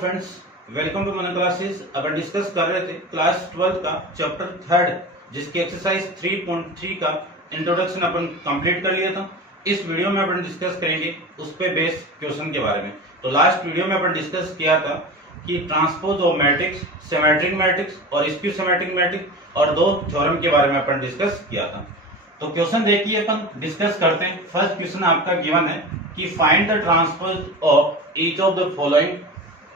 Friends, welcome to मन classes. अपन discuss कर रहे थे क्लास 12 का चैप्टर 3 जिसकी एक्सरसाइज 3.3 का इंट्रोडक्शन अपन कंप्लीट कर लिया था। इस वीडियो में अपन डिस्कस करेंगे उस पे बेस्ड क्वेश्चन के बारे में। तो लास्ट वीडियो में अपन डिस्कस किया था कि transpose of matrix, symmetric matrix और स्क्यू सिमेट्रिक मैट्रिक्स और दो थ्योरम के बारे में अपन डिस्कस किया था। तो क्वेश्चन देखिए, अपन डिस्कस करते हैं। फर्स्ट क्वेश्चन आपका गिवन है कि find the transpose of each of the following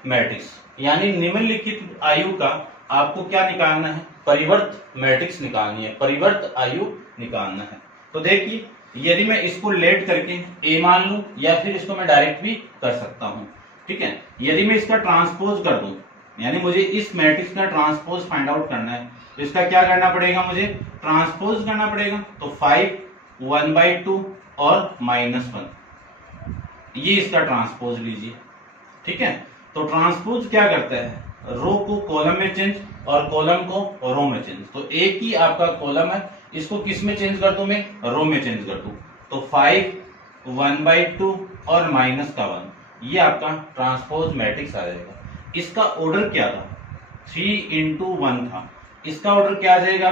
matrix, यानी निम्नलिखित आयु का आपको क्या निकालना है, परिवर्त मैट्रिक्स निकालनी है, परिवर्त आयु निकालना है। तो देखिए, यदि मैं इसको लेट करके ए मान लूं या फिर इसको मैं डायरेक्ट भी कर सकता हूं, ठीक है। यदि मैं इसका ट्रांसपोज कर दूं, यानी मुझे इस मैट्रिक्स का ट्रांसपोज फाइंड आउट करना है, तो इसका क्या करना पड़ेगा, मुझे ट्रांसपोज करना पड़ेगा। तो 5 1/2 और -1, ये इसका ट्रांसपोज लीजिए, ठीक है। तो ट्रांसपोज क्या करता है, रो को कॉलम में चेंज और कॉलम को रो में चेंज। तो एक ही आपका कॉलम है, इसको किस में चेंज कर दूं, मैं रो में चेंज कर दूं। तो 5 1/2 और -1, ये आपका ट्रांसपोज मैट्रिक्स आ जाएगा। इसका ऑर्डर क्या था, 3:1 था। इसका ऑर्डर क्या आ जाएगा,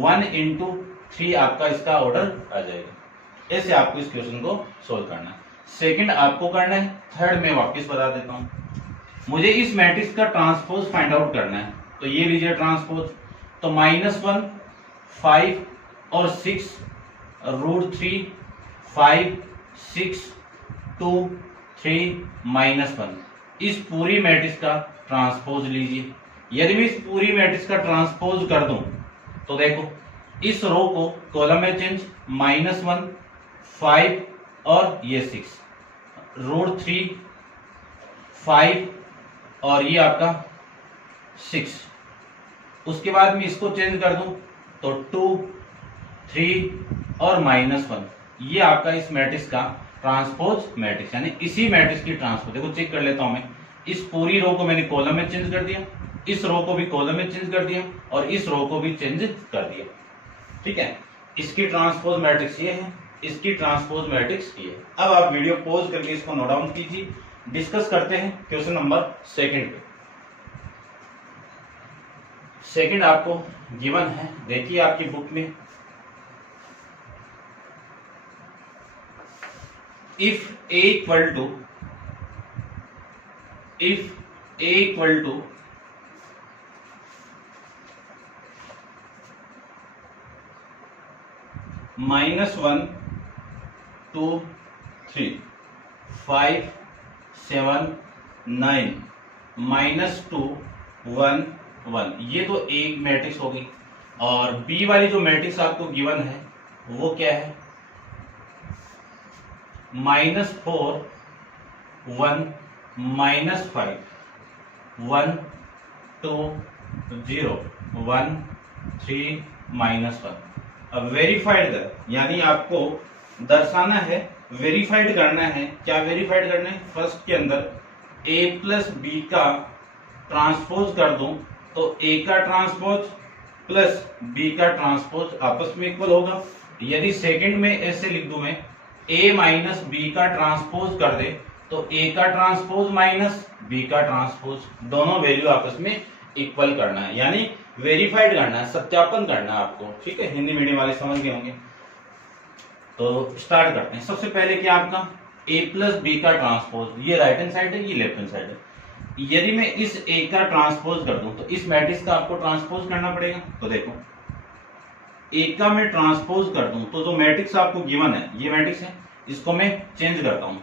1:3 आपका इसका ऑर्डर आ जाएगा। ऐसे आपको इस क्वेश्चन को सोल्व करना है। सेकंड आपको करना है, थर्ड में वापस बता देता हूं। मुझे इस मैट्रिक्स का ट्रांसपोज फाइंड आउट करना है, तो ये लीजिए ट्रांसपोज। तो -1 5 और 6 √3 5 6 2 3 -1, इस पूरी मैट्रिक्स का ट्रांसपोज लीजिए। यदि मैं इस पूरी मैट्रिक्स का ट्रांसपोज कर दूं, तो देखो इस रो को कॉलम में चेंज, -1 5 और ये 6 √3 5 और ये आपका 6। उसके बाद में इसको चेंज कर दूं तो 2 3 और -1, ये आपका इस मैट्रिक्स का ट्रांसपोज मैट्रिक्स, यानी इसी मैट्रिक्स की ट्रांसपोज। देखो चेक कर लेता हूं मैं, इस पूरी रो को मैंने कॉलम में चेंज कर दिया, इस रो को भी कॉलम में चेंज कर दिया और इस रो को भी चेंज कर दिया, ठीक है। इसकी ट्रांसपोज मैट्रिक्स ये है, इसकी ट्रांसपोज मैट्रिक्स ये है। अब आप वीडियो पॉज करके इसको नोट डाउन कीजिए। डिस्कस करते हैं क्वेश्चन नंबर सेकंड पे। सेकंड आपको गिवन है, देखिए आपकी बुक में, इफ a इक्वल टू -1 2 3 5 7 9 -2 1 1, ये तो एक मैट्रिक्स होगी। और बी वाली जो मैट्रिक्स आपको गिवन है वो क्या है, -4 1 -5 1 2 0 1 3 -1। अब वेरीफाइड कर, यानी आपको दर्शाना है, वेरीफाइड करना है। क्या वेरीफाइड करना है, फर्स्ट के अंदर a प्लस बी का ट्रांसपोज कर दूं तो a का ट्रांसपोज प्लस b का ट्रांसपोज आपस में इक्वल होगा। यदि सेकंड में ऐसे लिख दूं मैं, a माइनस बी का ट्रांसपोज कर दे तो a का ट्रांसपोज माइनस b का ट्रांसपोज, दोनों वैल्यू आपस में इक्वल करना है, यानी वेरीफाइड करना है, सत्यापन करना है आपको, ठीक है। हिंदी मीडियम वाले समझ गए होंगे। तो स्टार्ट करते हैं। सबसे पहले क्या आपका a प्लस बी का ट्रांसपोज, ये राइट हैंड साइड है, ये लेफ्ट हैंड साइड है। यदि मैं इस a का ट्रांसपोज कर दूं तो इस मैट्रिक्स का आपको ट्रांसपोज करना पड़ेगा। तो देखो a का मैं ट्रांसपोज कर दूं तो जो मैट्रिक्स आपको गिवन है, ये मैट्रिक्स है, इसको मैं चेंज करता हूं।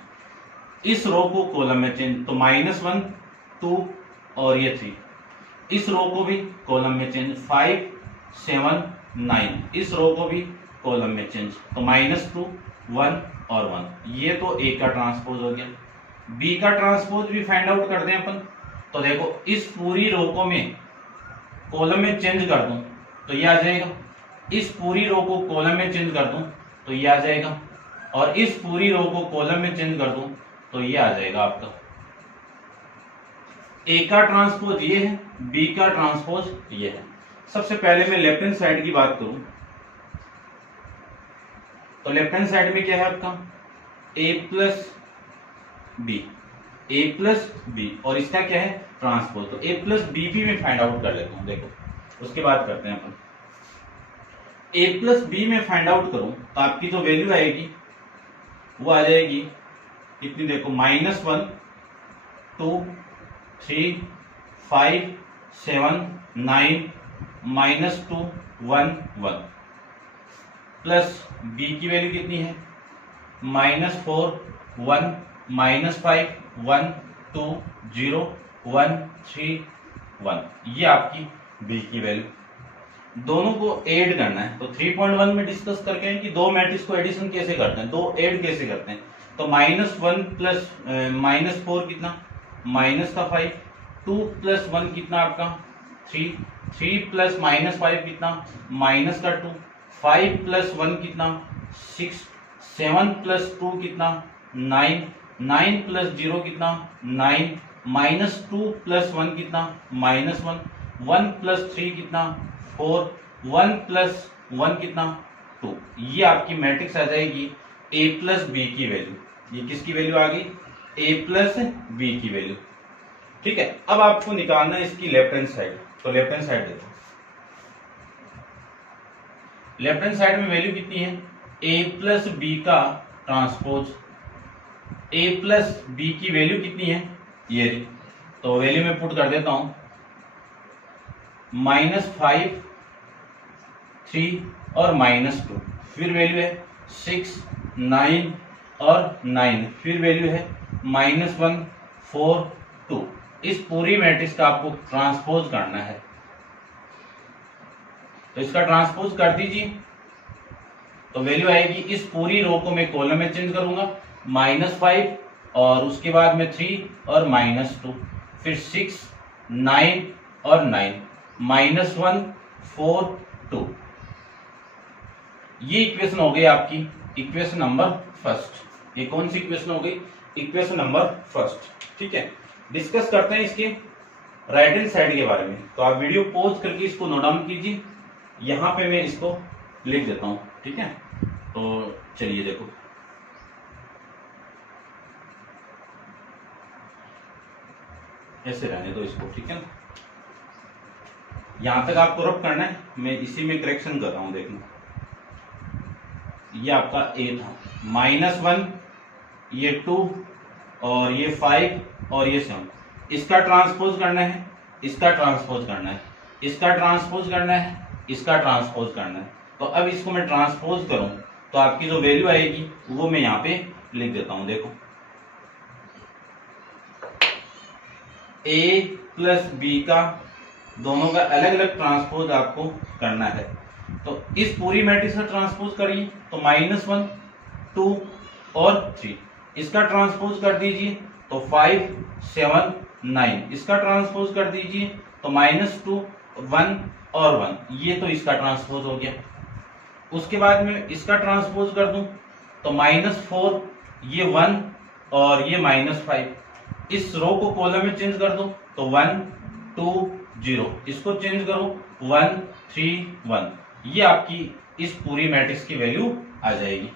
इस रो को कॉलम में चेंज, तो -1 2 और ये 3। इस रो को भी कॉलम में चेंज, 5 7 9। इस रो को भी कॉलम में चेंज, तो -2 1 और 1। ये तो a का ट्रांसपोज हो गया। b का ट्रांसपोज भी फाइंड आउट कर दें अपन। तो देखो इस पूरी रो को मैं कॉलम में चेंज कर दूं तो ये आ जाएगा, इस पूरी रो को कॉलम में चेंज कर दूं तो ये आ जाएगा, और इस पूरी रो को कॉलम में चेंज कर दूं तो ये आ जाएगा आपका। a का ट्रांसपोज ये है, b का ट्रांसपोज ये है। सबसे पहले मैं लेफ्ट हैंड साइड की बात करूं तो लेफ्ट हैंड साइड में क्या है आपका, a plus B, A plus B और इसका क्या है ट्रांसपोज। तो ए प्लस बी भी मैं फाइंड आउट कर लेता हूँ, देखो उसके बाद करते हैं अपन। ए प्लस बी में फाइंड आउट करूं तो आपकी जो वैल्यू आएगी वो आ जाएगी कितनी, देखो -1 2 3 5 7 9 -2 1 1 प्लस बी की वैल्यू कितनी है -4 1 -5 1 2 0 1 3 1। ये आपकी बी की वैल्यू। दोनों को ऐड करना है तो 3.1 में डिस्कस करके हैं कि दो मैट्रिक्स को एडिशन कैसे करते हैं, दो ऐड कैसे करते हैं। तो -1 प्लस -4 कितना -5, 2 प्लस 1 कितना आपका 3, 3 प्लस -5 कितना -2, 5 प्लस 1 कितना 6, 7 प्लस 2 कितना 9, 9 प्लस 0 कितना 9, -2 प्लस 1 कितना -1, 1 प्लस 3 कितना 4, 1 प्लस 1 कितना 2। ये आपकी मैट्रिक्स आ जाएगी a प्लस बी की वैल्यू। ये किसकी वैल्यू आ गई a प्लस बी की वैल्यू। ठीक है, अब आपको निकालना है इसकी लेफ्ट हैंड साइड। तो लेफ्ट हैंड साइड देखो, लेफ्ट हैंड साइड में वैल्यू कितनी है a प्लस बी का ट्रांसपोज। a प्लस बी की वैल्यू कितनी है ये, तो वैल्यू में पुट कर देता हूं -5 3 और -2, फिर वैल्यू है 6 9 और 9, फिर वैल्यू है -1 4 2। इस पूरी मैट्रिक्स का आपको ट्रांसपोज करना है, तो इसका ट्रांसपोज कर दीजिए। तो वैल्यू आएगी, इस पूरी रो को मैं कॉलम में चेंज करूंगा, -5 और उसके बाद में 3 और -2, फिर 6 9 और 9, -1 4 2। ये इक्वेशन हो गई आपकी इक्वेशन नंबर फर्स्ट। ये कौन सी इक्वेशन हो गई, इक्वेशन नंबर फर्स्ट। ठीक है, डिस्कस करते हैं इसके राइट हैंड साइड के बारे में। तो आप वीडियो पॉज करके इसको नोट डाउन कीजिए, यहां पे मैं इसको लिख देता हूं। ठीक है, तो चलिए देखो, ऐसे रहने दो इसको। ठीक है ना, यहां तक आपको रफ करना है, मैं इसी में करेक्शन कर रहा हूं। देखना, ये आपका a था, -1 ये 2 और ये 5 और ये 7। इसका ट्रांसपोज करना है, इसका ट्रांसपोज करना है, इसका ट्रांसपोज करना है, इसका ट्रांसपोज करना है। तो अब इसको मैं ट्रांसपोज करूं तो आपकी जो वैल्यू आएगी वो मैं यहाँ पे लिख देता हूं। देखो, a प्लस बी का दोनों का अलग अलग ट्रांसपोज आपको करना है। तो इस पूरी मैट्रिक्स का ट्रांसपोज करिए, तो -1 2 और 3, इसका ट्रांसपोज कर दीजिए तो 5 7 9, इसका ट्रांसपोज कर दीजिए तो -2 1 और 1। ये तो इसका ट्रांसपोज हो गया। उसके बाद में इसका ट्रांसपोज कर दूं तो -4 ये 1 और ये -5। इस रो को कॉलम में चेंज कर दूं तो 1 2 0, इसको चेंज करो 1 3 1। ये आपकी इस पूरी मैट्रिक्स की वैल्यू आ जाएगी।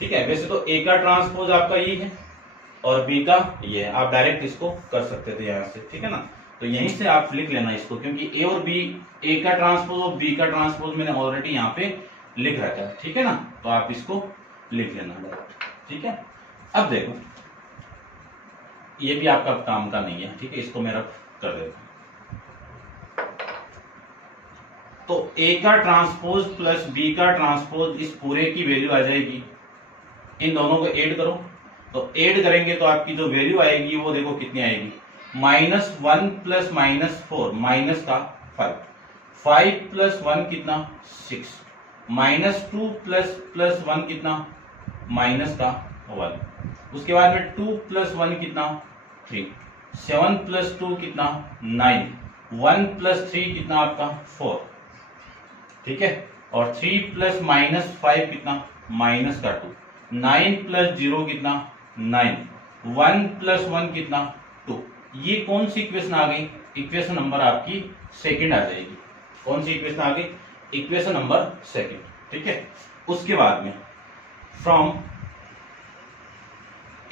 ठीक है, वैसे तो ए का ट्रांसपोज आपका ये है और बी का ये है, आप डायरेक्ट इसको कर सकते थे यहाँ से। ठीक है ना, तो यहीं से आप लिख लेना इसको, क्योंकि ए और बी, ए का ट्रांसपोज और बी का ट्रांसपोज मैंने ऑलरेडी यहाँ पे लिख रखा है। ठीक है ना, तो आप इसको लिख लेना डायरेक्ट। ठीक है, अब देखो, ये भी आपका काम का नहीं है। ठीक है, इसको मैं रख कर देता हूं। तो ए का ट्रांसपोज प्लस बी का ट्रांसपोज, इस पूरे की वैल्यू आ जाएगी। इन दोनों को ऐड करो, तो ऐड करेंगे तो आपकी जो वैल्यू आएगी वो देखो कितनी आएगी, -1 प्लस -4 माइनस का 5, 5 प्लस 1 कितना 6, -2 प्लस 1 कितना माइनस का 1। उसके बाद में 2 प्लस 1 कितना 3, 7 प्लस 2 कितना 9, 1 प्लस 3 कितना आपका 4। ठीक है, और 3 प्लस -5 कितना -2, 9 प्लस 0 कितना 9, 1 प्लस 1 कितना 2। ये कौन सी इक्वेशन आ गई, इक्वेशन नंबर आपकी सेकंड आ जाएगी। कौन सी इक्वेशन आ गई, इक्वेशन नंबर सेकंड। ठीक है, उसके बाद में from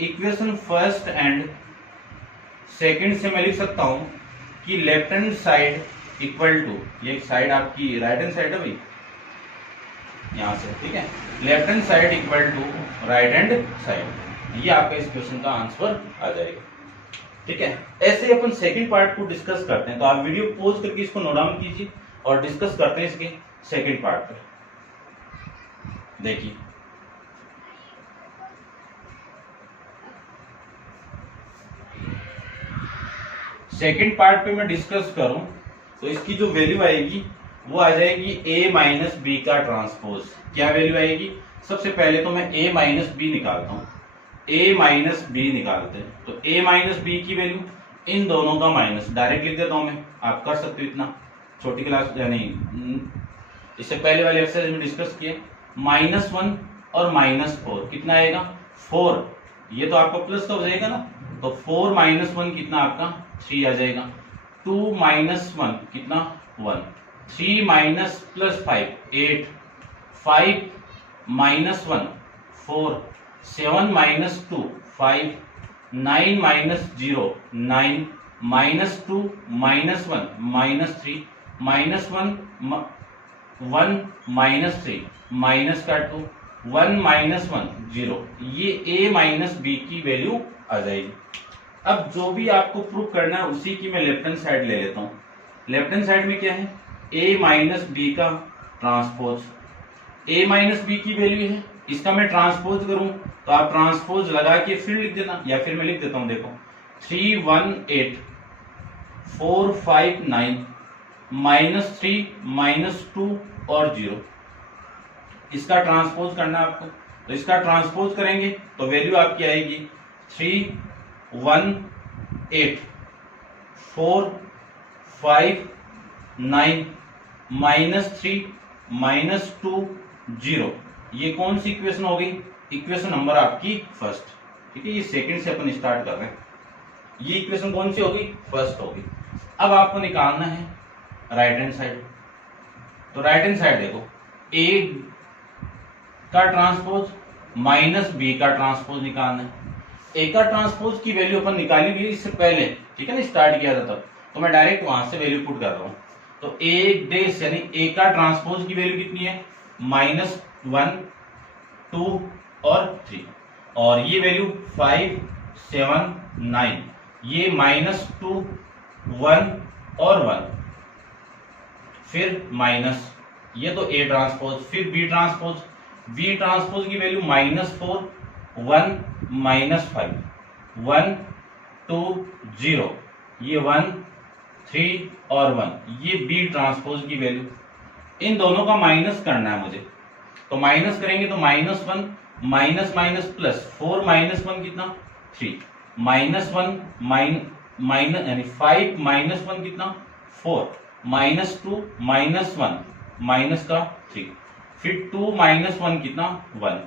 equation first and second से मैं लिख सकता हूं कि left hand side equal to, ये साइड आपकी राइट हैंड साइड है भाई, यहां से, ठीक है, left hand side equal to right hand side, ये आपका इस क्वेश्चन का आंसर आ जाएगा। ठीक है, ऐसे अपन सेकंड पार्ट को डिस्कस करते हैं, तो आप वीडियो पॉज करके इसको नोट डाउन कीजिए और डिस्कस करते हैं इसके सेकंड पार्ट पर। देखिए सेकंड पार्ट पे मैं डिस्कस करूं तो इसकी जो वैल्यू आएगी वो आ जाएगी a माइनस बी का ट्रांसपोज। क्या वैल्यू आएगी? सबसे पहले तो मैं a माइनस बी निकालता हूं, a माइनस बी निकालते हैं, तो a माइनस बी की वैल्यू इन दोनों का माइनस डायरेक्ट लिख देता हूं मैं, आप कर सकते हो इतना, छोटी क्लास यानी इससे पहले वाले एक्सरसाइज में डिस्कस किए। -1 और -4 कितना आएगा? 4, ये तो आपका प्लस का हो जाएगा ना, तो 4 - 1 कितना आपका 3 आ जाएगा। 2 - 1 कितना 1, 3 माइनस प्लस 5 8, 5 - 1 4, 7 - 2 5, 9 - 0 9, -2 - 1 -3, -1 1 -3 माइनस का 2, 1 - 1 0, ये a माइनस बी की वैल्यू आ जाएगी। अब जो भी आपको प्रूफ करना है उसी की मैं लेफ्ट हैंड साइड ले लेता हूं। लेफ्ट हैंड साइड में क्या है? a माइनस बी का ट्रांसपोज, a माइनस बी की वैल्यू है, इसका मैं ट्रांसपोज करूं तो आप ट्रांसपोज लगा के फिर लिख देना, या फिर मैं लिख देता हूं, देखो 3 1 8 4 5 9 -3 -2 और 0, इसका ट्रांसपोज करना है आपको, तो इसका ट्रांसपोज करेंगे तो वैल्यू आपकी आएगी 3 1 8 4 5 9 -3 -2 0, ये कौन सी इक्वेशन हो गई? इक्वेशन नंबर आपकी फर्स्ट। ठीक है, ये सेकंड से अपन स्टार्ट कर रहे हैं, ये इक्वेशन कौन सी होगी? फर्स्ट होगी। अब आपको निकालना है राइट हैंड साइड, तो राइट हैंड साइड देखो, a का ट्रांसपोज माइनस बी का ट्रांसपोज निकालना है। a का ट्रांसपोज की वैल्यू अपन निकाली हुई इससे पहले, ठीक है ना, स्टार्ट किया था तब, तो मैं डायरेक्ट वहां से वैल्यू पुट कर रहा हूं। तो a डेस यानी a का ट्रांसपोज की वैल्यू कितनी है? -1 2 और 3, और ये वैल्यू 5 7 9, ये -2 1 और 1, फिर माइनस, ये तो a ट्रांसपोज, फिर b ट्रांसपोज, b ट्रांसपोज की वैल्यू -4 1 -5 1 2 0, ये 1 3 और 1, ये b ट्रांसपोज की वैल्यू, इन दोनों का माइनस करना है मुझे, तो माइनस करेंगे तो -1 माइनस माइनस प्लस, 4 - 1 कितना 3, -1 माइनस यानी 5 - 1 कितना 4, -2 -1 माइनस का 3, फिर 2 - 1 कितना 1,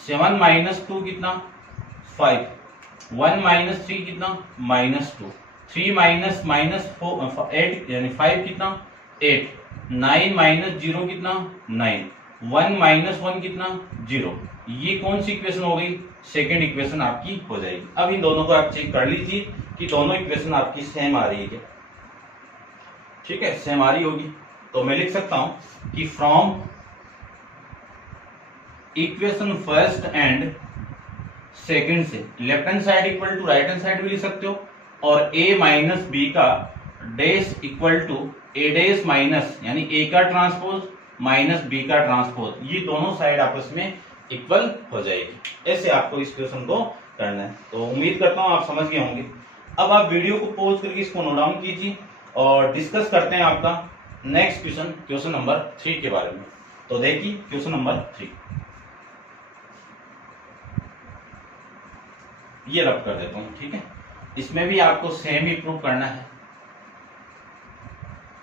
7 - 2 कितना 5, 1 - 3 कितना -2, 3 -4 8 यानी 5 कितना 8, 9 - 0 कितना 9, 1 - 1 कितना 0, ये कौन सी इक्वेशन हो गई? सेकेंड इक्वेशन आपकी हो जाएगी। अब इन दोनों को आप चेक कर लीजिए कि दोनों इक्वेशन आपकी सेम आ रही है क्या। ठीक है, सेम आ रही होगी, तो मैं लिख सकता हूं कि from equation first and second से left hand side equal to right hand side भी लिख सकते हो, और a माइनस बी का dash equal to a dash minus यानी a का ट्रांसपोज माइनस b का ट्रांसपोज, ये दोनों साइड आपस में इक्वल हो जाएगी। ऐसे आपको इस क्वेश्चन को करना है, तो उम्मीद करता हूं आप समझ गए होंगे। अब आप वीडियो को पॉज करके इसको नोट डाउन कीजिए और डिस्कस करते हैं आपका नेक्स्ट क्वेश्चन, क्वेश्चन नंबर 3 के बारे में। तो देखिए क्वेश्चन नंबर 3, ये रब कर देता हूं, ठीक है, इसमें भी आपको सेम ही प्रूव करना है,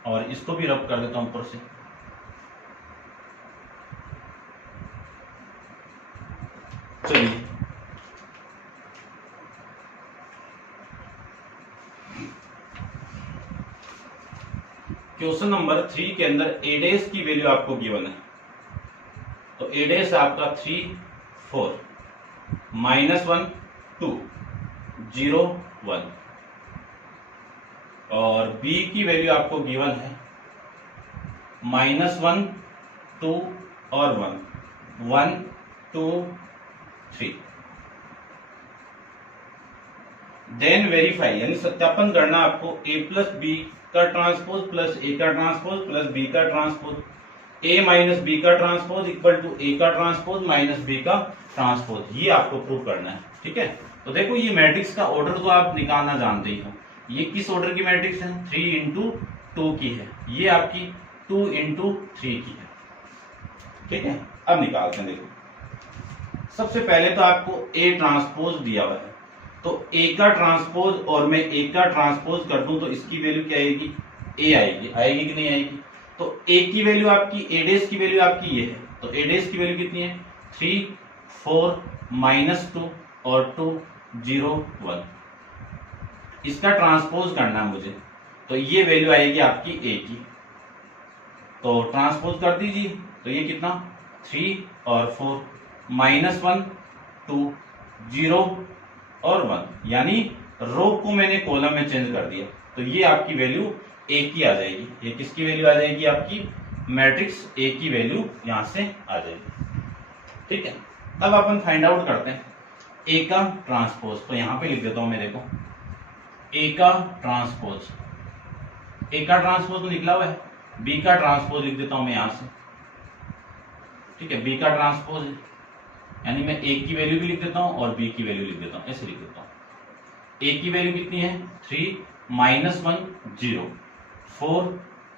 और इसको भी रब कर देता हूं ऊपर से। चलिए क्वेश्चन नंबर 3 के अंदर a डैश की वैल्यू आपको गिवन है, तो a डैश आपका 3 4 -1 2 0 1, और b की वैल्यू आपको गिवन है -1, 2 और 1, 1 2 3। देन वेरीफाई यानी सत्यापन करना आपको a प्लस बी का ट्रांसपोज प्लस a का ट्रांसपोज प्लस b का ट्रांसपोज, a माइनस बी का ट्रांसपोज इक्वल टू a का ट्रांसपोज माइनस b का ट्रांसपोज, ये आपको प्रूव करना है। ठीक है, तो देखो ये मैट्रिक्स का ऑर्डर तो आप निकालना जानते ही हो। ये किस ऑर्डर की मैट्रिक्स है? 3 इंटू 2 की है, ये आपकी 2 इंटू 3 की है। ठीक है, अब निकालते हैं। देखो सबसे पहले तो आपको A ट्रांसपोज दिया हुआ है, तो A का ट्रांसपोज और मैं A का ट्रांसपोज कर दूं तो इसकी वैल्यू क्या आएगी? A आएगी। आएगी कि नहीं आएगी? तो A की वैल्यू आपकी, A डैश की वैल्यू आपकी ये है, तो A डैश की वैल्यू कितनी है? 3 4 -2 और 2 0 1। इसका ट्रांसपोज करना है मुझे, तो ये वैल्यू आएगी आपकी A की, तो ट्रांसपोज कर दीजिए। तो ये कितना? 3 और 4 -1 2 0 और 1, यानी रो को मैंने कॉलम में चेंज कर दिया, तो ये आपकी वैल्यू A की आ जाएगी। ये किसकी वैल्यू आ जाएगी? आपकी मैट्रिक्स A की वैल्यू यहां से आ जाएगी। ठीक है, अब अपन फाइंड आउट करते हैं A का ट्रांसपोज। तो यहां पे लिख देता हूं मैं, देखो A का ट्रांसपोज, A का ट्रांसपोज तो निकला हुआ है, B का ट्रांसपोज लिख देता हूं मैं यहां से। ठीक है, B का ट्रांसपोज यानी मैं A की वैल्यू भी लिख देता हूं और B की वैल्यू लिख देता हूं, ऐसे लिख देता हूं। A की वैल्यू कितनी है? 3 -1 0 4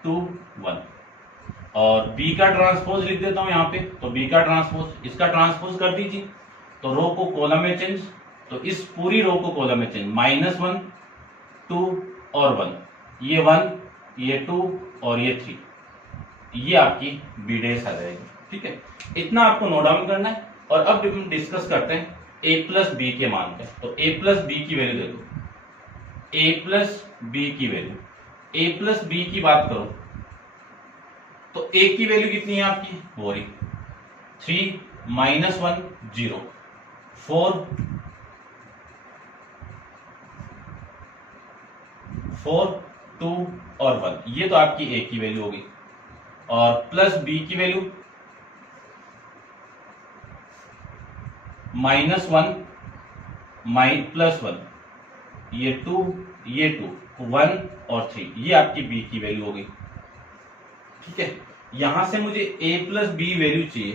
2 1, और B का ट्रांसपोज लिख देता हूं यहां पे। तो B का ट्रांसपोज, इसका ट्रांसपोज कर दीजिए, तो रो को कॉलम में चेंज, तो इस पूरी रो को कॉलम में चेंज, -1 2 और 1, ये 1 ये 2 और ये 3, ये आपकी B डैश आ जाएगी। ठीक है, इतना आपको नोट डाउन करना है। और अब हम डिस्कस करते हैं A प्लस बी के मान पे। तो A प्लस बी की वैल्यू देखो, A प्लस बी की वैल्यू, A प्लस बी की बात करो तो A की वैल्यू कितनी है आपकी? वो रही 3 -1 0 4 4 2 और 1, ये तो आपकी A की वैल्यू होगी। और प्लस B की वैल्यू -1 +1, ये 2 ये 2 1 और 3, ये आपकी B की वैल्यू होगी। ठीक है, यहां से मुझे A प्लस बी वैल्यू चाहिए,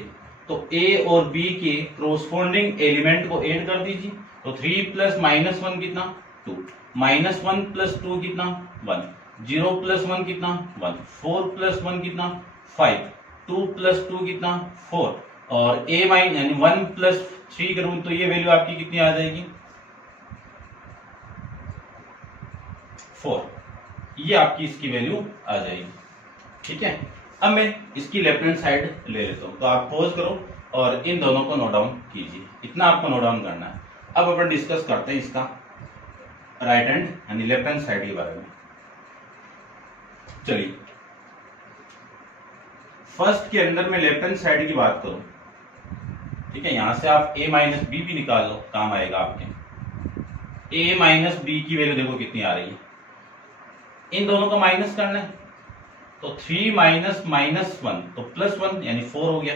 तो A और B के क्रोस्पोंडिंग एलिमेंट को ऐड कर दीजिए। तो 3 प्लस -1 कितना? 2, -1 प्लस 2 कितना? 1, 0 प्लस 1 कितना? 1, 4 प्लस 1 कितना? 5, 2 प्लस 2 कितना? 4, और A माइन यानी 1 प्लस 3 करूं तो ये वैल्यू आपकी कितनी आ जाएगी? 4, ये आपकी इसकी वैल्यू आ जाएगी। ठीक है, अब मैं इसकी लेफ्ट हैंड साइड ले लेता हूं, तो आप पॉज करो और इन दोनों को नोट डाउन कीजिए। इतना आपको नोट डाउन करना है। अब अपन डिस्कस करते हैं इसका राइट हैंड यानी लेफ्ट हैंड साइड के बारे में। चलिए, फर्स्ट के अंदर मैं लेफ्ट हैंड साइड की बात करूं, ठीक है, यहां से आप A माइनस बी भी निकाल लो, काम आएगा आपके। A माइनस बी की वैल्यू देखो कितनी आ रही है, इन दोनों का माइनस करना है, तो 3 माइनस -1 तो +1 यानी 4 हो गया,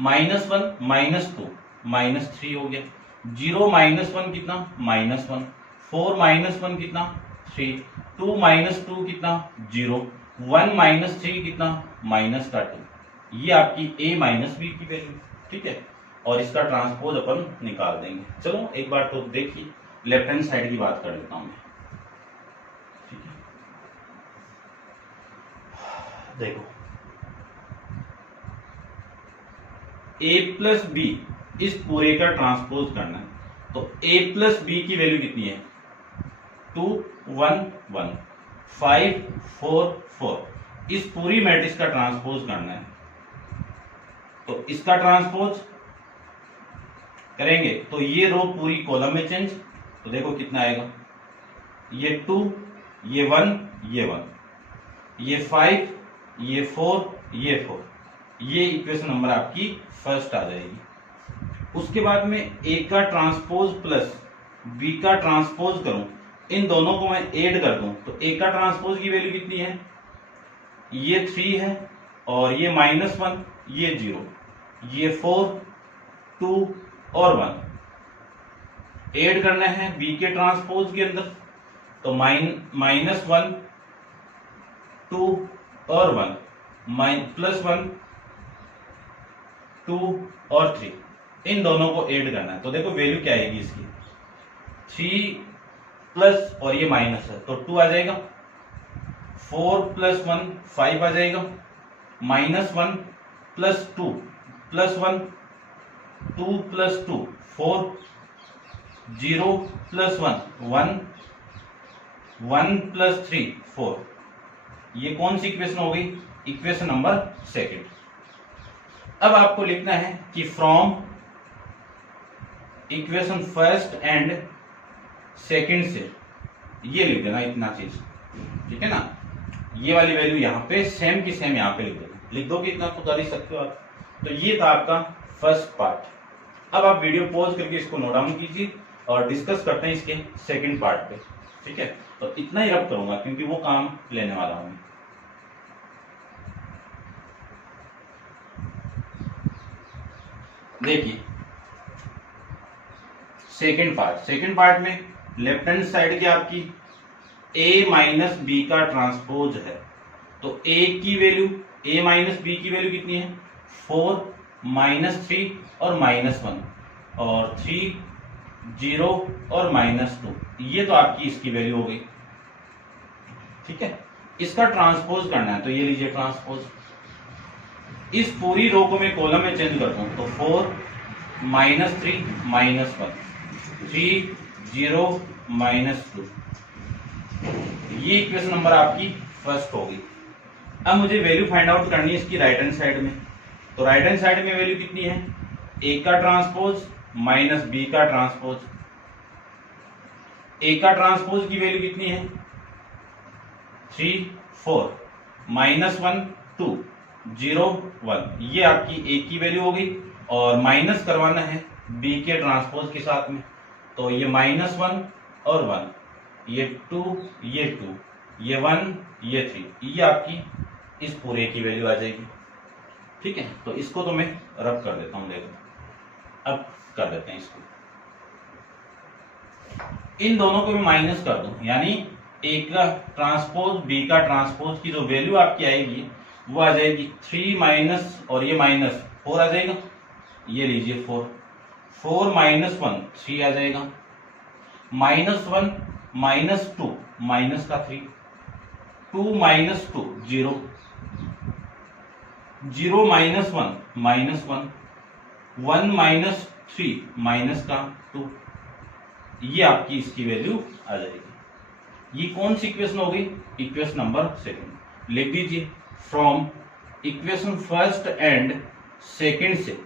-1 -2 -3 हो गया, 0 -1 कितना? -1, 4 -1 कितना? 3, 2 -2 कितना? 0, 1 -3 कितना? -2, ये आपकी A माइनस बी की वैल्यू। ठीक है, और इसका ट्रांसपोज अपन निकाल देंगे। चलो एक बार तो देखिए, लेफ्ट हैंड साइड की बात कर लेता हूं मैं। ठीक है, देखो A प्लस बी इस पूरे का ट्रांसपोज करना है, तो A प्लस बी की वैल्यू कितनी है? 2 1 1 5 4 4, इस पूरी मैट्रिक्स का ट्रांसपोज करना है, तो इसका ट्रांसपोज करेंगे तो ये रो पूरी कॉलम में चेंज, तो देखो कितना आएगा, ये 2 ये 1 ये 1, ये 5 ये 4 ये 4, ये इक्वेशन नंबर आपकी फर्स्ट आ जाएगी। उसके बाद में A का ट्रांसपोज प्लस B का ट्रांसपोज करूं इन दोनों को मैं ऐड कर दूं तो ए का ट्रांसपोज की वैल्यू कितनी है, ये 3 है और ये -1, ये 0, ये 4, 2 और 1 ऐड करना है बी के ट्रांसपोज के अंदर, तो -1, 2 और 1, +1, 2 और 3, इन दोनों को ऐड करना है। तो देखो वैल्यू क्या आएगी इसकी, 3 प्लस और ये माइनस है तो 2 आ जाएगा, 4 + 1 5 आ जाएगा, -1 + 2 + 1 2 + 2 4, 0 + 1 1, 1 + 3 4। ये कौन सी इक्वेशन हो गई, इक्वेशन नंबर सेकंड। अब आपको लिखना है कि from equation first and second से, ये लिख देना इतना चीज, ठीक है ना। ये वाली वैल्यू यहाँ पे सेम की सेम यहाँ पे लिख देना, लिख दो कि इतना तो कर ही सकते हो आप। तो ये था आपका फर्स्ट पार्ट। अब आप वीडियो पॉज करके इसको नोट डाउन कीजिए और डिस्कस करते हैं इसके सेकंड पार्ट पे, ठीक है। तो इतना ही रब करूंगा क्योंकि वो काम लेने वाला हूं। देखिए सेकंड पार्ट में लेफ्ट हैंड साइड की आपकी a माइनस बी का ट्रांसपोज है, तो a की वैल्यू, a माइनस बी की वैल्यू कितनी है, 4, -3 और -1 और 3, 0 और -2, ये तो आपकी इसकी वैल्यू हो गई, ठीक है। इसका ट्रांसपोज करना है तो ये लीजिए ट्रांसपोज, इस पूरी रो को मैं कॉलम में चेंज करता हूं तो 4, -3, -1, 3, 0, -2, ये इक्वेशन नंबर आपकी फर्स्ट होगी। अब मुझे वैल्यू फाइंड आउट करनी है इसकी राइट हैंड साइड में, तो राइट हैंड साइड में वैल्यू कितनी है, ए का ट्रांसपोज माइनस बी का ट्रांसपोज। ए का ट्रांसपोज की वैल्यू कितनी है, 3, 4, -1, 2, 0, 1, ये आपकी ए की वैल्यू हो गई और माइनस करवाना है बी के ट्रांसपोज के साथ में, तो ये -1 और 1, ये 2, ये 2, ये 1, ये 3, ये आपकी इस पूरे की वैल्यू आ जाएगी, ठीक है। तो इसको तो मैं रब कर देता हूं, देखो अब कर देते हैं इसको, इन दोनों को मैं माइनस कर दूं, यानी ए का ट्रांसपोज बी का ट्रांसपोज की जो वैल्यू आपकी आएगी वो आ जाएगी 3 माइनस और ये -4 आ जाएगा, ये लीजिए 4, 4 -1 3 आ जाएगा, -1 -2 माइनस का 3, 2 -2 0, 0 -1 -1, 1 -3 माइनस का 2, ये आपकी इसकी वैल्यू आ जाएगी। ये कौन सी इक्वेशन हो गई, इक्वेशन नंबर सेकंड। लिख दीजिए from equation first and second से,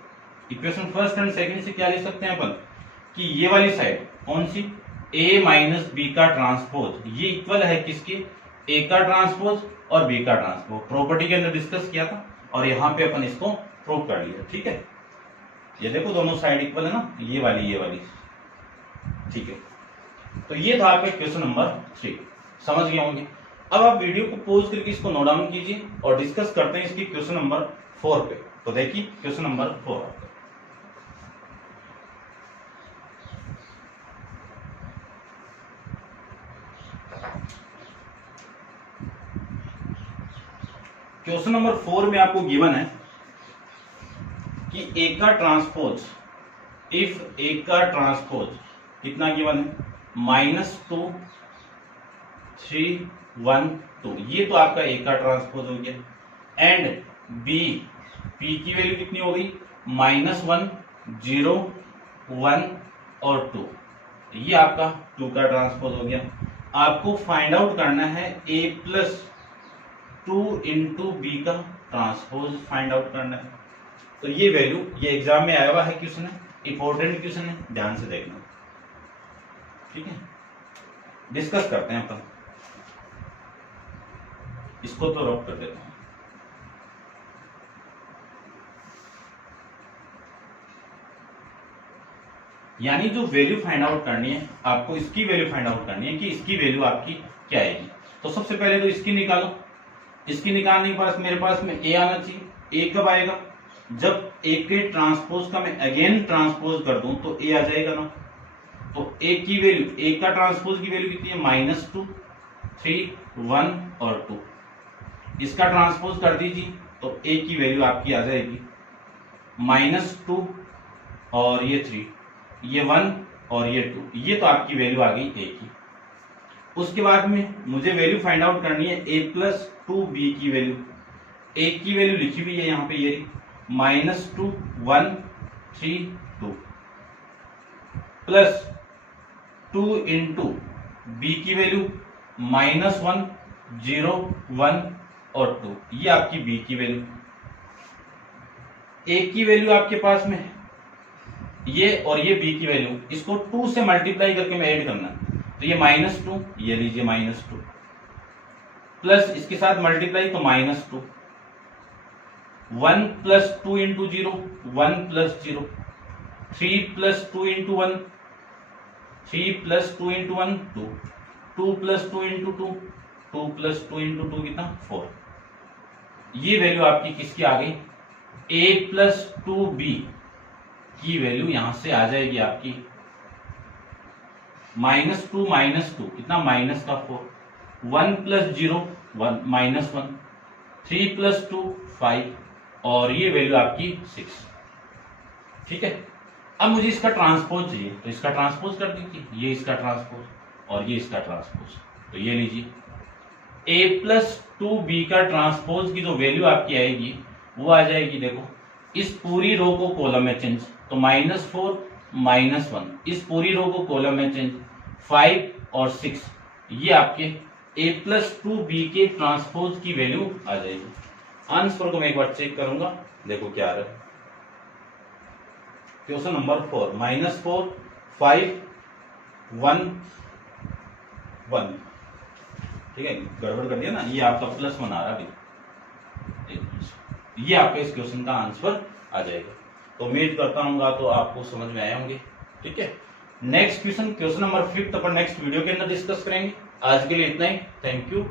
इक्वेशन फर्स्ट एंड सेकंड से क्या ले सकते हैं अपन कि ये वाली साइड कौन सी, a माइनस बी का ट्रांसपोज, ये इक्वल है किसके, a का ट्रांसपोज और b का ट्रांसपोज, प्रॉपर्टी के अंदर डिस्कस किया था और यहाँ पे अपन इसको प्रूव कर लिया, ठीक है। ये देखो दोनों साइड इक्वल है ना, ये वाली, ठीक है। तो ये था आपका क्वेश्चन नंबर 3, समझ गए होंगे। अब आप वीडियो को पॉज करके इसको नोट डाउन कीजिए और डिस्कस करते हैं इसकी क्वेश्चन नंबर 4 पे। तो देखिए क्वेश्चन नंबर 4 आपका, क्वेश्चन नंबर 4 में आपको गिवन है कि ए का ट्रांसपोज, इफ ए का ट्रांसपोज कितना गिवन है, -2, 3, 1, 2, ये तो आपका ए का ट्रांसपोज हो गया, एंड बी की वैल्यू कितनी हो गई, -1, 0, 1 और 2, ये आपका 2 का ट्रांसपोज हो गया। आपको फाइंड आउट करना है a + 2 × b का ट्रांसपोज फाइंड आउट करना है। तो ये वैल्यू, ये एग्जाम में आया हुआ है क्वेश्चन है, इंपॉर्टेंट क्वेश्चन है, ध्यान से देखना, ठीक है। डिस्कस करते हैं अपन, इसको तो रॉक कर देता हूं। यानी जो वैल्यू फाइंड आउट करनी है आपको, इसकी वैल्यू फाइंड आउट करनी है कि इसकी वैल्यू आपकी क्या आएगी। तो सबसे पहले तो इसकी निकालो। इसकी निकालने के पास मेरे पास में ए आना चाहिए। ए कब आएगा? जब ए के ट्रांसपोज का मैं अगेन ट्रांसपोज कर दूं तो ए आ जाएगा ना। तो ए की वैल्यू, ए का ट्रांसपोज की वैल्यू कितनी है? -2, 3, 1 और 2। इसका ट्रांसपोज कर दीजिए तो ए की वैल्यू आपकी आ जाएगी -2 और ये 3, ये 1 और ये 2। ये तो आपकी वैल्यू आ गई ए की। उसके बाद में मुझे वैल्यू फाइंड आउट करनी है a+2b की वैल्यू। ए की वैल्यू लिखी हुई है यहाँ पे, ये -2, 1, 3, 2 प्लस 2 इंटू बी की वैल्यू -1, 0, 1 और 2। ये आपकी बी की वैल्यू। ए की वैल्यू आपके पास में ये और ये बी की वैल्यू, इसको 2 से मल्टीप्लाई करके मैं ऐड करना। तो ये -2, ये लीजिए -2 प्लस इसके साथ मल्टीप्लाई तो -2, 1 + 2 into 0, 1 + 0, 3 + 2 into 1, 3 + 2 into 1, 2, 2 + 2 into 2, 2 + 2 into 2 कितना? 4। ये वैल्यू आपकी किसकी आ गई? a+2b की वैल्यू यहां से आ जाएगी आपकी -2 -2 कितना? -4, 1 + 0, 1 -1, 3 + 2 5 और ये वैल्यू आपकी 6। ठीक है। अब मुझे इसका ट्रांसपोज चाहिए, तो इसका ट्रांसपोज कर दीजिए। ये इसका ट्रांसपोज और ये इसका ट्रांसपोज। तो ये लीजिए a+2b का ट्रांसपोज की जो वैल्यू आपकी आएगी वो आ जाएगी, देखो इस पूरी रो को कॉलम में चेंज, तो -4 -1, इस पूरी रो को कॉलम में चेंज, 5 और 6। ये आपके a+2b के ट्रांसपोज की वैल्यू आ जाएगी। आंसर को मैं एक बार चेक करूंगा, देखो क्या आ रहा है। Question number 4, -4, 5, 1, 1। ठीक है, गड़बड़ कर दिया ना, ये आपका +1 आ रहा है। ये आपके इस क्वेश्चन का आंसर आ जाएगा। तो उम्मीद करता हूँ तो आपको समझ में आए होंगे। ठीक है, नेक्स्ट क्वेश्चन, क्वेश्चन नंबर 5 अपन नेक्स्ट वीडियो के अंदर डिस्कस करेंगे। आज के लिए इतना ही। Thank you.